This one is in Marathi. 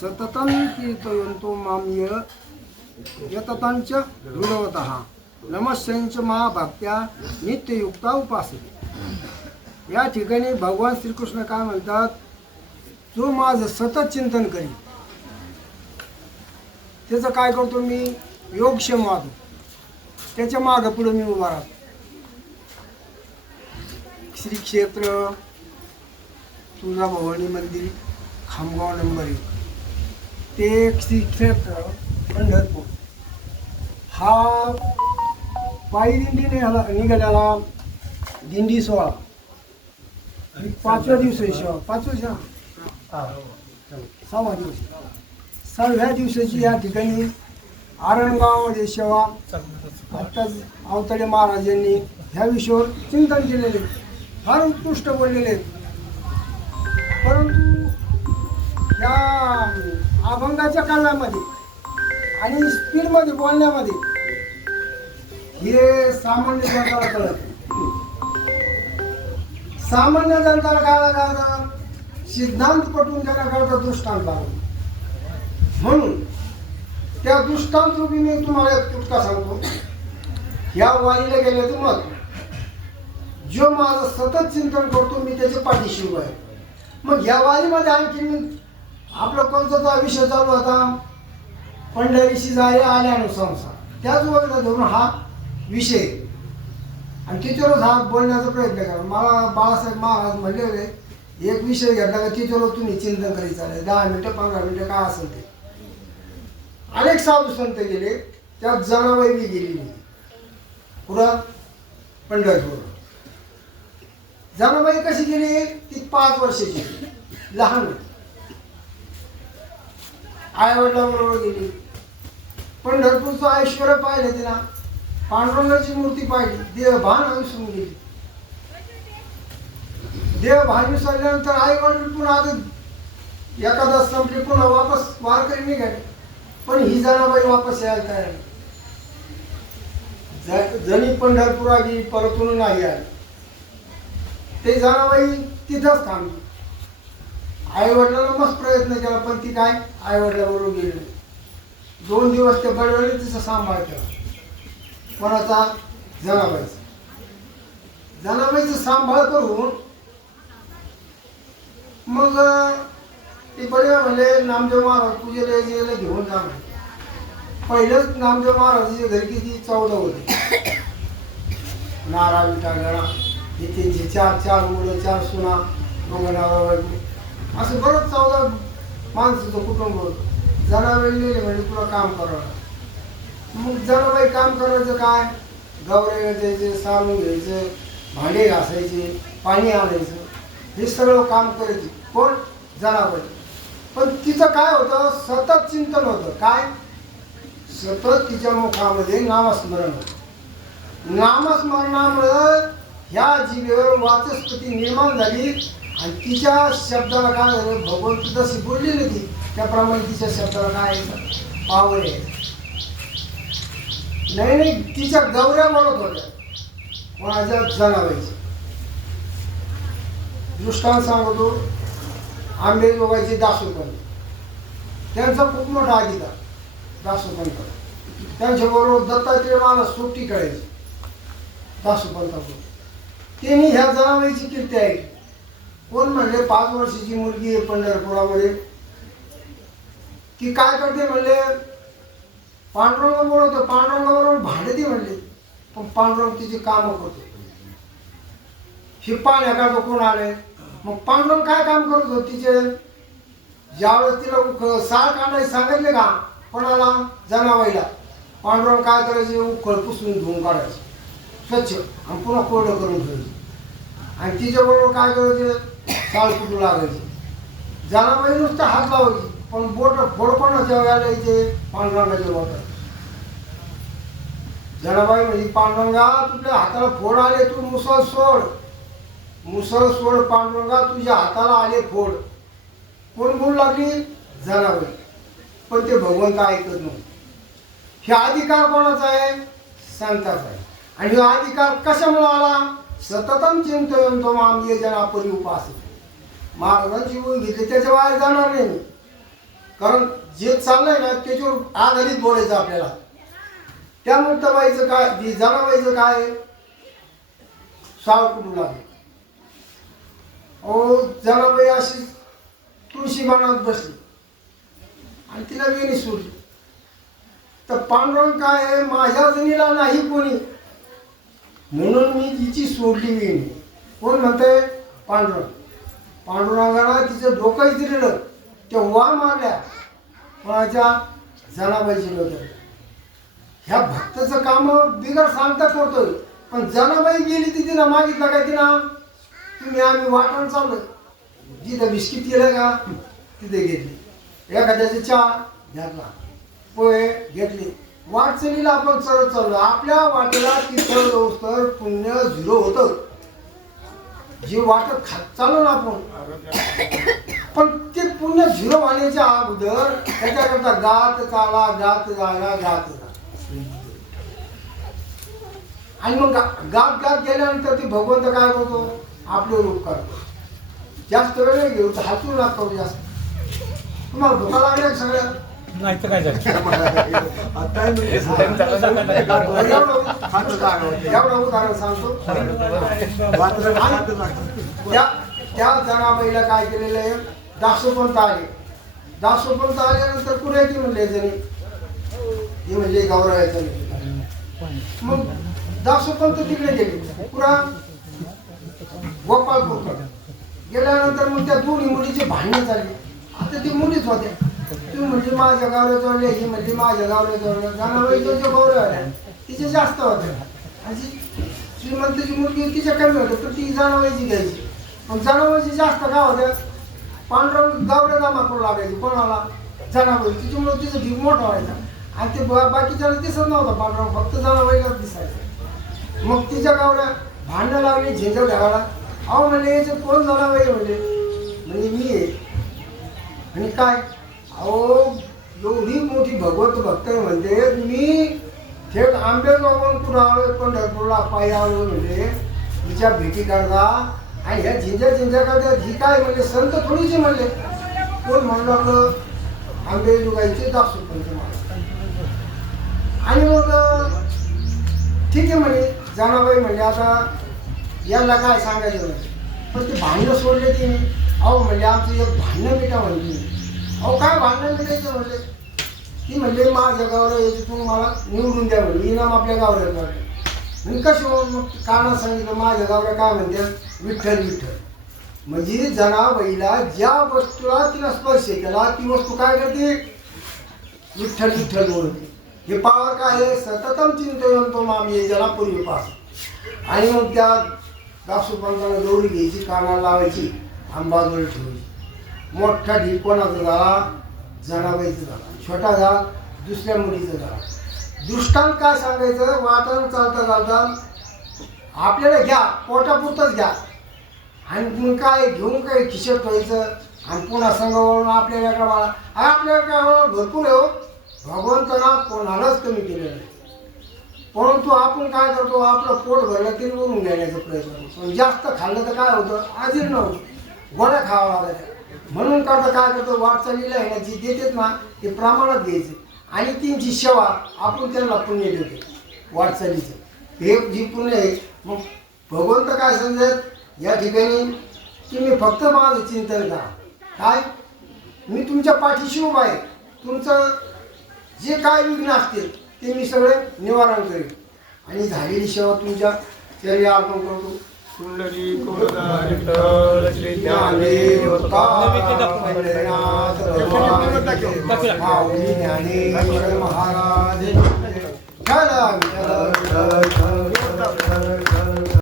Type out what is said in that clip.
सततं कीर्तयन्तो मां यततंच हृदवतः नमस्यंच महाभक्त्या नित्ययुक्ता उपासते। या ठिकाणी भगवान श्रीकृष्ण काय म्हणतात, जो माझं सतत चिंतन करी त्याचं काय करतो मी, योगक्षेम वागतो, त्याच्या मागं पुढे मी उभा राहतो। श्री क्षेत्र तुळजाभवानी मंदिर खामगाव नंबर 1 ते श्री क्षेत्र पंढरपूर हा पायी दिंडीने निघालेला दिंडी सोहळा आणि 5व्या दिवशी सेवा, 5व्या 6व्या दिवशी 6व्या दिवसाची या ठिकाणी आरणगावामध्ये सेवा आत्ताच अवतडे महाराजांनी ह्या विषयावर चिंतन केलेले, फार उत्कृष्ट बोललेले। परंतु या अभंगाच्या काळामध्ये आणि स्पीडमध्ये बोलण्यामध्ये हे सामान्य जनताला कळत नाही। सामान्य जनताला काय लागतं, सिद्धांत पटवून त्यांना कळतं दृष्टांत लागतो। म्हणून त्या दृष्टांत रूपी मी तुम्हाला एक तुटका सांगतो। ह्या वारीला गेले तर मग जो माझं सतत चिंतन करतो मी त्याच्या पाठीशी उभा आहे। मग ह्या वारीमध्ये आणखी आपला कोणता विषय चालू होता, पंढरीशी जाय आल्यानु संसार, त्याच वगैरे धरून हा विषय आणि तिच्यावरच हा बोलण्याचा प्रयत्न करा। मला बाळासाहेब महाराज म्हणले होते एक विषय घेतला का तिच्यावर तुम्ही चिंतन करीत चालेल, 10 मिनिटं 15 मिनिटं काय असेल ते। अनेक साधू संत गेले, त्यात जनाबाई बी गेली नाही पुढं पंढरपूर। जनाबाई कशी गेली, ती 5 वर्षाची लहान होती, आई वडिलांबरोबर गेली। पंढरपूरचं ऐश्वर पाहिलं तिला, पांडुरंगाची मूर्ती पाहिली, देवभान विसरून गेली। देवभान विसरल्यानंतर आई वडील पुन्हा आता एखादा संपली पुन्हा वापस वारकरी निघाले, पण ही जनाबाई वापस यायला तयार नाही। जणी पंढरपुरा गेली, परतून नाही आली, ते जनाबाई तिथंच थांबली। आई वडिलांना मस्त प्रयत्न केला, पण ती काय आई वडिलांबरोबर गेली नाही। 2 दिवस ते बडवडीने तिचा सांभाळ केला, कोणाचा, जनाबाईचा। जनाबाईचा सांभाळ करून मग ते बडे म्हणले नामदेव महाराज पूजेला घेऊन जा। पहिलंच नामदेव महाराजांच्या घरी किती 14 होते, नारा विटा गणा, हे त्यांची 4 मुलं 4 सुना, दोघं नवरा बायको, असं बरंच 14 माणसाचं कुटुंब होतं। जनाबाई नेले म्हणजे तुला काम करावं। मग जनाबाई काम करायचं काय, गवरे द्यायचे, सारून घ्यायचं, भांडे घासायचे, पाणी आणायचं, हे सगळं काम करायचे कोण, जनाबाई। पण तिचं काय होतं, सतत चिंतन होतं, काय सतत तिच्या मुखामध्ये नामस्मरण होतं। नामस्मरणामुळं ह्या जीवेवर वाचस्पती निर्माण झाली आणि तिच्या शब्दाला काय झालं, भगवंत जशी बोललेली ती त्याप्रमाणे तिच्या शब्दाला काय पावर आहे। नाही तिच्या गौऱ्या बोलत होत्या, कोणाच्या, जनाबाईच्या। दृष्टांत सांगतो, आंबेजोगाईचे दासोपंत, त्यांचा खूप मोठा अधिकार दासोपंत, त्यांच्याबरोबर दत्तात्रेय महाराज सुट्टी करायची दासोपंताबरोबर। त्यांनी ह्या जनाबाईची कीर्ती आहे। कोण म्हणले 5 वर्षाची मुलगी आहे पंढरपुरामध्ये, ती काय करते म्हणले, पांडुरंग बोलवतो, पांडुरंगाबरोबर भांडती म्हणले, पण पांडुरंग तिची कामं करतो। हे पाण्याकरता कोण आले, मग पांडुरंग काय काम करत होत तिचे, ज्यावेळेस तिला साळ काढायला सांगितले का कोणाला, जनाबाईला, पांडुरंग काय करायचे, उखळ पुसून धुवून काढायचे स्वच्छ आणि पुन्हा कोरडं करून ठेवायचे। आणि तिच्याबरोबर काय करायचे, साळ कुठू लागायचे। जनाबाई नुसतं हात लावायची, पण फोड कोणाच्या वेळेला यायचे, पांडुरंगाच्या बोटात। जनाबाई म्हणजे पांडुरंगा तुझ्या हाताला फोड आले, तू मुसळ सोड, मुसळ सोड पांडुरंगा, तुझ्या हाताला आले फोड। कोण बोलू लागली, जनाबाई। पण ते भगवंत ऐकत नव्हते। हे अधिकार कोणाचा आहे, संताचा आहे। आणि हा अधिकार कशामुळे आला, सततम चिंतयन्तो मां ये जना परी उपासते। महाराजांची ओळख घेतली त्याच्या बाहेर जाणार नाही, कारण जे चाललंय ना त्याच्यावर आधारित बोलायचं आपल्याला. त्या मुक्ताबाईचं काय, जनाबाईचं काय, साव कुठू लागले. अहो जनाबाई अशी तुळशी बनात बसली आणि तिला वेणी सोडली. तर पांडुरंग काय आहे, माझ्या जणीला नाही कोणी म्हणून मी तिची सोडली वेणी. कोण म्हणतंय? पांडुरंग. पांडुरंगाला तिचं डोकंच दिलेलं, त्या वा मारल्या कोणाच्या? जनाबाईची डोक्यात. ह्या भक्ताचं काम बिगर सांगता करतोय. पण जनाबाई गेली ती तिनं मागितलं काय? तिनं तुम्ही आम्ही वाटण चाललोय, जिथं बिस्किट केलं का तिथे घेतली, एखाद्याची चहा घेतला, पोहे घेतले, वाटचालीला आपण चढत चाललो. आपल्या वाटेला तिथं तर पुण्य 0 होतं. जे वाटत खात चाललो ना आपण, पण ते पुण्य 0 व्हायच्या अगोदर त्याच्याकरता गात चाला, गात जागा, गात जा. आणि मग गात गात गेल्यानंतर ते भगवंत काय करतो? आपले रूप करतो. जास्त वेळ नाही घेऊ, तर हातून लागतो जास्त. तुम्हाला धोका लागल्या सगळ्या नाही तर काय झालं. एवढं उदाहरण सांगतो. त्या जनाबाईला काय केलेलं आहे? दासोपंत आले. दासोपंत आल्यानंतर कुठे ती म्हणले जणी, ती म्हणले गौरवायचं. मग दासोपंत तिकडे गेले पुरा गोपाळपूर गेल्यानंतर मग त्या दोन्ही मुलीचे भांडणं झाले. आता ती मुलीच होत्या. तू म्हणजे माझ्या गावला जोडले, ही म्हणजे माझ्या गावला जोडलं. जनाबाईच्या जो गौरव आल्या तिचे जास्त होत्या. आणि श्रीमंताची मुलगी तिच्या कमी होत्या, पण ती जनाबाईची घ्यायची. पण जनाबाईची जास्त का होत्या? पांडुरंग गावला जमा करू लागायची. कोणाला? जनाबाई. तिच्यामुळे तिचं ढीग मोठा व्हायचा. आणि ते बाकीच्याला दिसत नव्हतं पांडुरंग, फक्त जनाबाईलाच दिसायचं. मग तिच्या गावला भांडणं लागली झेंझट घाला. अहो म्हणजे याच्यात कोण जनाबाई म्हणले? म्हणजे मी आहे. आणि काय? अहो एवढी मोठी भगवत भक्त म्हणते, मी थेट आंबेगावून पुढे आलोय, पंढरपूरला पायी आलो म्हणजे तिच्या भेटी करता. आणि ह्या झिंजा करता ही काय म्हणजे संत थोडीशी म्हणले. कोण म्हणलं आपलं? आंबेजोगाईचे दासोपंत महाराज. आणि मग ठीक आहे म्हणे जनाबाई म्हणजे आता याला काय सांगायचं म्हणजे. पण ते भांडणं सोडले तिने. अहो म्हणजे आमचं एक भांडणं मिटा म्हणते. अहो काय भांडणं मिटायचं म्हणले? ती म्हणले माझ्या गावाला यायचं, तुम्ही मला निवडून द्या म्हणजे इनाम आपल्या गावाला काढले. मी कशी मग कारण सांगितलं माझ्या गावाला काय म्हणतात? विठ्ठल विठ्ठल. म्हणजे जनाबाईला ज्या वस्तूला तिला स्पर्श केला ती वस्तू काय करते? विठ्ठल विठ्ठल बोलते. हे पावर काय आहे? सततम चिंतयंतो मामी ज्याला पूर्वीपासून. आणि मग त्या दासोपंतानं दौडी घ्यायची, कानाला लावायची, आंबाजवळ ठेवायची. मोठा ढीक कोणाचा झाला? जनाबाईचा झाला. छोटा झाला दुसऱ्या मुलीचा झाला. दृष्टांत काय सांगायचं? वाटण चालता चालता आपल्याला घ्या, पोटापुरतच घ्या. आणि मग काय घेऊन काय खिशत ठेवायचं आणि पुन्हा संघावरून आपल्या एका बाळा आपल्या भरपूर आहे हो. भगवंतांना कोणालाच कमी केलेलं नाही. परंतु आपण काय करतो? आपलं पोट भरलं तरी वरून घेण्याचा प्रयत्न करतो. पण जास्त खाल्लं तर काय होतं? अजीर्ण होतं, गोळ्या खावा लागायच्या. म्हणून करता काय करतो? वाटचालीला आहे ना जी देतात ना ते प्रमाणात घ्यायचं. आणि त्यांची सेवा आपण त्यांना पुण्य देतो वाटचालीचं. हे जी पुण्य आहे. मग भगवंत काय समजत या ठिकाणी? तुम्ही फक्त माझं चिंतन करा. काय? मी तुमच्या पाठीशी उभा आहे. तुमचं जे काय विघ्न असतील ते मी सगळे निवारण करेन. आणि झालेली सेवा तुमच्या चरणी अर्पण करतो. महाराज